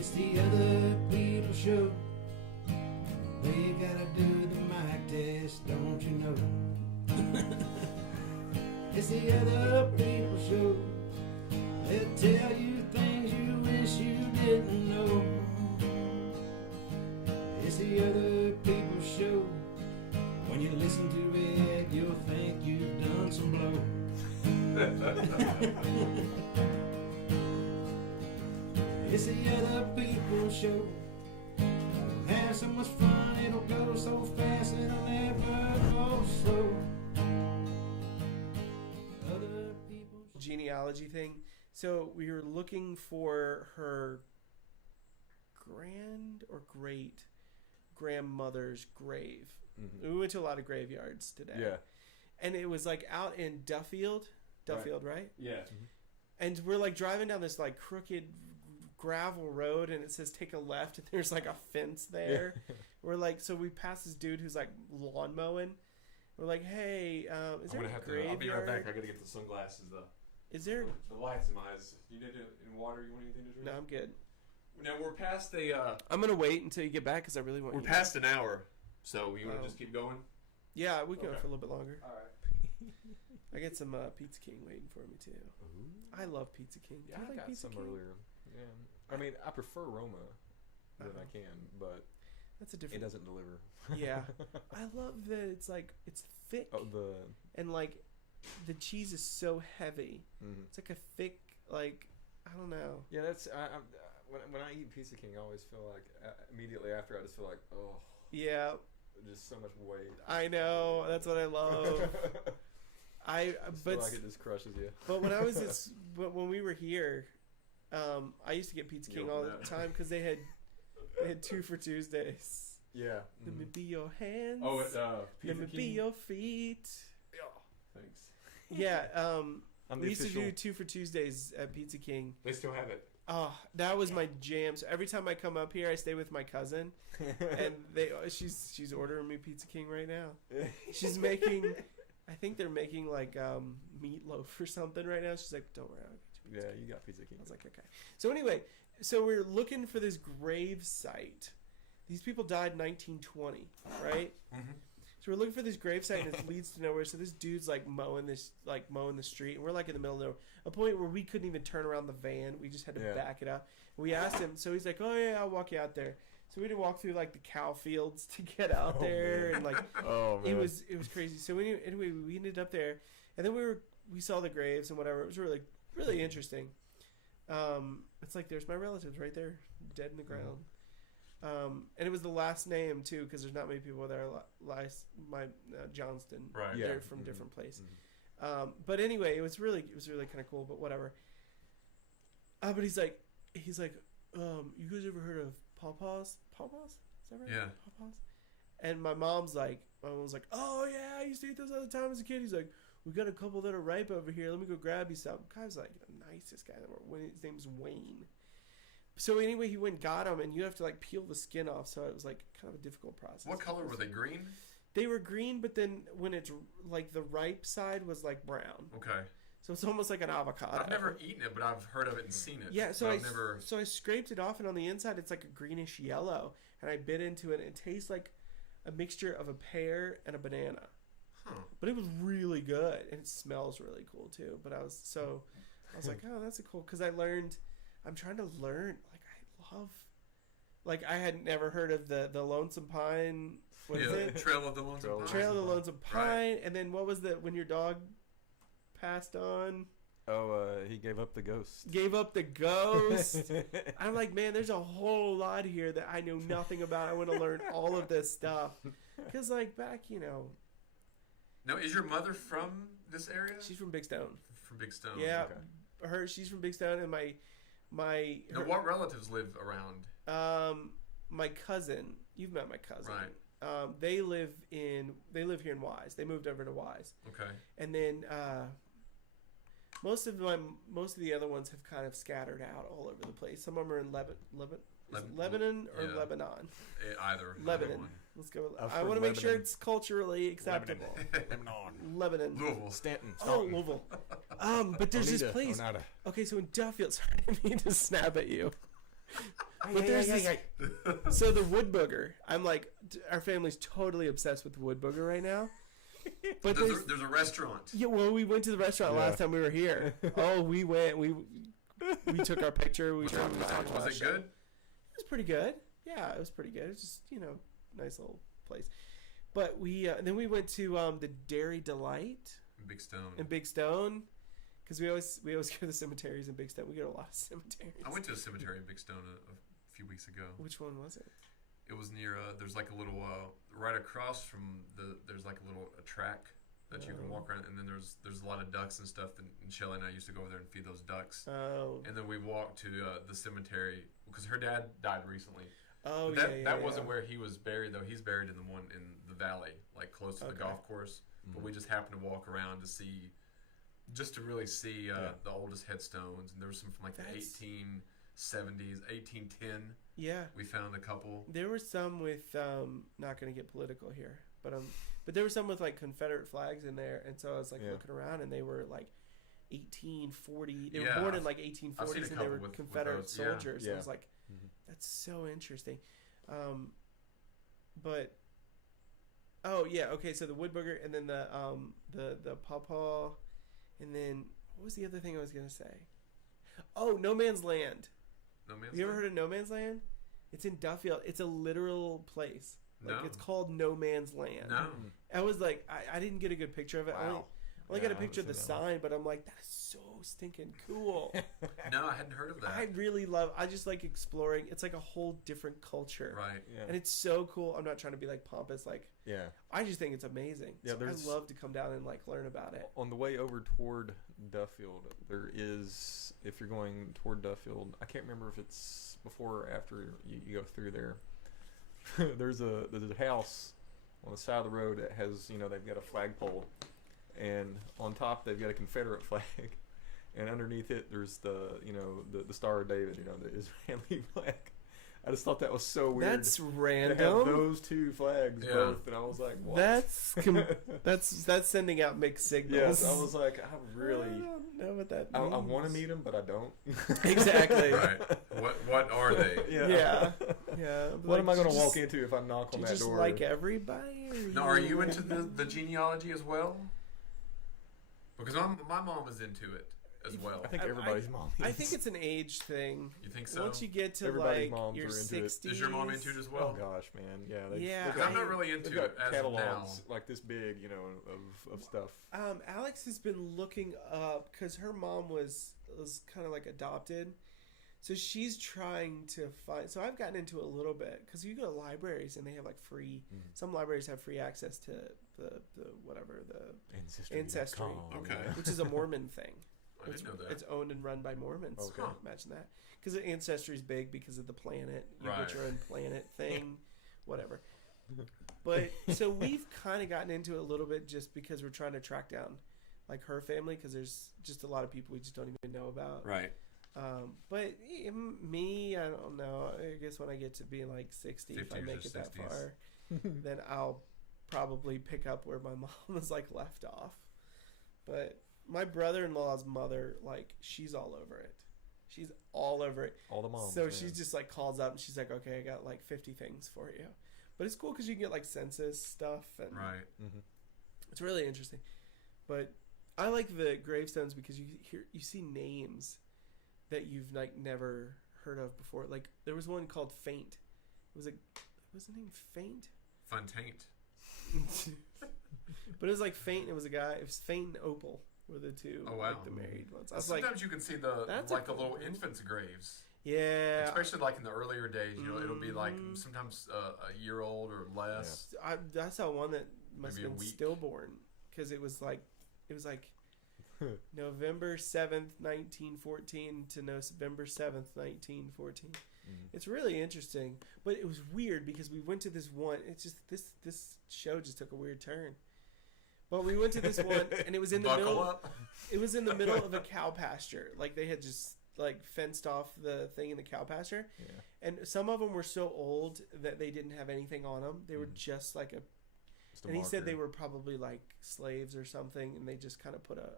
It's the other people show. They gotta do the mic test, don't you know? It's the other people show. They'll tell you things you wish you didn't know. It's the other people show. When you listen to it, you'll think you've done some blow. It's the other people show. We'll have so much fun, it'll go so fast, it'll never go slow. Other people show. Genealogy thing. So we were looking for her grand or great grandmother's grave. Mm-hmm. We went to a lot of graveyards today. Yeah. And it was like out in Duffield, right? Yeah. Mm-hmm. And we're like driving down this like crooked gravel road, and it says take a left, and there's like a fence there. Yeah. We're like, so we pass this dude who's like lawn mowing. We're like, hey, is there a graveyard? I'll be right back. I gotta get the sunglasses though. Is there the lights in my eyes? You need it in water? You want anything to drink? No, I'm good. Now we're past a. I'm gonna wait until you get back because I really want. We're past an hour, so you want to just keep going? Yeah, we can go for a little bit longer. All right. I got some Pizza King waiting for me too. Ooh. I love Pizza King. Yeah, I got Pizza some King? Earlier. Yeah, I mean, I prefer Roma than I can, but that's a different. It doesn't deliver. Yeah, I love that it's like it's thick. Oh, and like the cheese is so heavy. Mm-hmm. It's like a thick, like I don't know. Yeah, that's when I eat Pizza King, I always feel like immediately after I just feel like yeah, just so much weight. I know, that's what I love. I feel like it just crushes you. But when when we were here, I used to get Pizza King all the time because they had 2 for Tuesdays. Yeah. Let me be your hands. Oh, Let me be your feet. Oh, thanks. Yeah. We used to do 2 for Tuesdays at Pizza King. They still have it. Oh, that was my jam. So every time I come up here, I stay with my cousin, and she's ordering me Pizza King right now. She's making, I think they're making like meatloaf or something right now. She's like, "Don't worry, I'll get you Pizza King." You got Pizza King. I was like, "Okay." So anyway, we're looking for this grave site. These people died in 1920, right? Mm-hmm. So we're looking for this gravesite, and it leads to nowhere. So this dude's like mowing the street, and we're like in the middle of nowhere. A point where we couldn't even turn around the van; we just had to back it up. We asked him, so he's like, "Oh yeah, I'll walk you out there." So we had to walk through like the cow fields to get out there, and like it was crazy. So anyway, we ended up there, and then we saw the graves and whatever. It was really interesting. It's like there's my relatives right there, dead in the ground. And it was the last name too, because there's not many people there. Johnston, right? Yeah, they're from different places. Mm-hmm. But anyway, it was really kind of cool. But whatever. But he's like, you guys ever heard of pawpaws? Pawpaws? Is that right? Yeah. Pawpaws. And my mom was like, oh yeah, I used to eat those all the time as a kid. He's like, we got a couple that are ripe over here. Let me go grab you some. The guy's like the nicest guy ever. His name's Wayne. So anyway, he went and got them, and you have to like peel the skin off. So it was like kind of a difficult process. What color were they? Green? They were green, but then when it's like the ripe side was like brown. Okay. So it's almost like an avocado. I've never eaten it, but I've heard of it and seen it. Yeah, so I scraped it off, and on the inside it's like a greenish yellow, and I bit into it, and it tastes like a mixture of a pear and a banana. Huh. But it was really good, and it smells really cool too. But I was like, oh, that's cool, because I'm trying to learn. Like I love. Like I had never heard of the Lonesome Pine. What is it? Trail of the Lonesome Pine. Trail of the Lonesome Pine, right. And then what was when your dog passed on? Oh, he gave up the ghost. Gave up the ghost. I'm like, man, there's a whole lot here that I know nothing about. I want to learn all of this stuff. Because like back, Now, is your mother from this area? She's from Big Stone. From Big Stone. Yeah, okay. She's from Big Stone, and Now, what relatives live around? My cousin. You've met my cousin, right? They live here in Wise. They moved over to Wise. Okay. And then most of the other ones have kind of scattered out all over the place. Some of them are in Lebanon or Lebanon. Either. Lebanon. Let's go. I want to make sure it's culturally acceptable. Lebanon. Louisville. Stanton. Oh, Louisville. But there's this place. Okay, so in Duffield, sorry, I didn't mean to snap at you. But there's this, so the wood booger. I'm like, our family's totally obsessed with the wood booger right now. But There's a restaurant. yeah, well, we went to the restaurant last time we were here. Oh, we went. We took our picture. We Was talked about it good? It was pretty good. Yeah, it was pretty good. It was just nice little place. But we then we went to the Dairy Delight Big Stone. in Big Stone. Because we always go to the cemeteries in Big Stone. We go to a lot of cemeteries. I went to a cemetery in Big Stone a few weeks ago. Which one was it? It was near. There's like a little right across from there's like a track that you can walk around, and then there's a lot of ducks and stuff. And Shelly and I used to go over there and feed those ducks. Oh. And then we walked to the cemetery because her dad died recently. Oh, that wasn't where he was buried though. He's buried in the one in the valley, like close to the golf course. But we just happened to walk around to see. Just to really see the oldest headstones, and there was some from like the 1870s, 1810. Yeah, we found a couple. There were some with not going to get political here, but there were some with like Confederate flags in there, and so I was like looking around, and they were like 1840. They were born in like 1840s, and they were Confederate soldiers. Yeah. I was like, that's so interesting. But okay, so the wood booger, and then the pawpaw. And then, what was the other thing I was going to say? Oh, No Man's Land. No Man's Land? You ever heard of No Man's Land? It's in Duffield. It's a literal place. Like, no. It's called No Man's Land. No. I was like, I didn't get a good picture of it. Wow. I only got a picture of the sign, but I'm like, that is so stinking cool. No, I hadn't heard of that. I just like exploring. It's like a whole different culture. Right. Yeah. And it's so cool. I'm not trying to be like pompous. Like, I just think it's amazing. Yeah, so I love to come down and like learn about it. On the way over toward Duffield, there is, if you're going toward Duffield, I can't remember if it's before or after you go through there. there's a house on the side of the road that has, they've got a flagpole. And on top they've got a Confederate flag, and underneath it there's the Star of David, the Israeli flag. I just thought that was so weird. That's random. To have those two flags both, and I was like, what? That's sending out mixed signals. Yes, I was like, I don't know what that means. I want to meet them, but I don't. Exactly. Right. What are they? Yeah. What am I going to walk into if I knock on that door? Just like everybody. Now, are you into the genealogy as well? Because my mom is into it as well. I think everybody's mom is. I think it's an age thing. You think so? Once you get to everybody's like your 60s. Is your mom into it as well? Oh gosh, man. Yeah. I'm not really into it as catalogs like this big, of stuff. Alex has been looking up because her mom was kind of like adopted. So she's trying to find. So I've gotten into it a little bit because you go to libraries and they have like free. Some libraries have free access to the whatever the ancestry, which is a Mormon thing. I didn't know that. It's owned and run by Mormons. Okay. Imagine that, because the ancestry is big because of the planet. You get your own planet thing, whatever. But so we've kind of gotten into it a little bit just because we're trying to track down like her family because there's just a lot of people we just don't even know about. Right. But me, I don't know. I guess when I get to be like 60, if I make it that far, then I'll probably pick up where my mom is like left off. But my brother-in-law's mother, like, she's all over it. She's all over it. All the moms. So she just like calls up and she's like, okay, I got like 50 things for you. But it's cool because you can get like census stuff and it's really interesting. But I like the gravestones because you see names that you've like never heard of before. Like there was one called Faint. What was the name? Faint? Fontaine. But it was like Faint. It was a guy. It was Faint and Opal were the two. Oh wow. Like the married ones. I was Sometimes you can see the little infants' graves. Yeah. Especially like in the earlier days, it'll be like sometimes a year old or less. Yeah. I saw one that must have been stillborn because it was like November 7th, 1914 to November 7th, 1914. It's really interesting, but it was weird because we went to this one. It's just this show just took a weird turn. But we went to this one, and it was in the middle. Up. It was in the middle of a cow pasture. Like they had just like fenced off the thing in the cow pasture, and some of them were so old that they didn't have anything on them. They were just like a. And he said they were probably like slaves or something, and they just kind of put a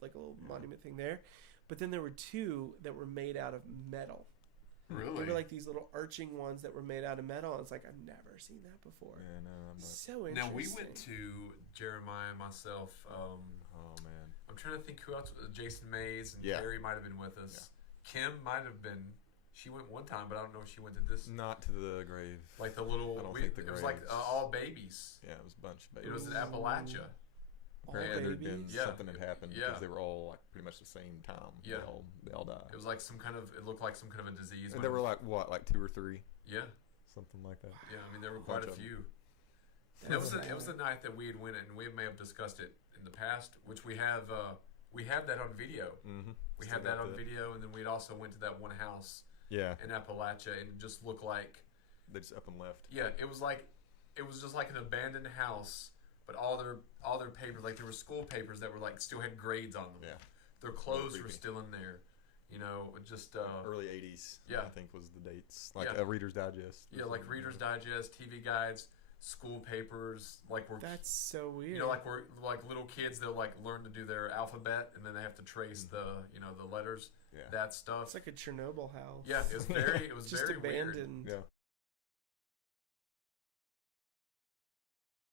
like a little monument thing there. But then there were two that were made out of metal. Really? They were like these little arching ones that were made out of metal. It's like I've never seen that before. Yeah, no, I'm not. So interesting. Now we went to Jeremiah and myself. Oh man. I'm trying to think who else. Jason Mays and Yeah. Carrie might have been with us. Kim might have been. She went one time, but I don't know if she went to this. Not to the grave. Like the little. I don't think the it was like graves- all babies. Yeah, it was a bunch of It babies. was in Appalachia. All Apparently there'd been babies? Yeah. something had happened Yeah. because they were all like pretty much the same time. Yeah. They all died. It was like some kind of. It looked like some kind of a disease. And there were like what, like 2 or 3, Yeah, something like that. yeah. I mean, there were quite a Bunch of 'em. few. And it was That's it was the night that we had went, and we may have discussed it in the past, which we have that on video. Mm-hmm. We had that on video, and then we'd also went to that one house Yeah, in Appalachia, and it just looked like they just up and left. yeah, it was just like an abandoned house, but all their papers, like there were school papers that were like still had grades on them. Yeah, Their clothes were creepy. still in there, you know, just early 80s. yeah. I think was the dates. Like Yeah. a Reader's Digest. yeah, like Reader's Digest, TV guides, school papers, like we're That's so weird. you know, like we're like little kids. They'll like learn to do their alphabet, and then they have to trace the the letters. Yeah. That stuff. It's like a Chernobyl house. Yeah, it was very Just very weird. abandoned. Yeah.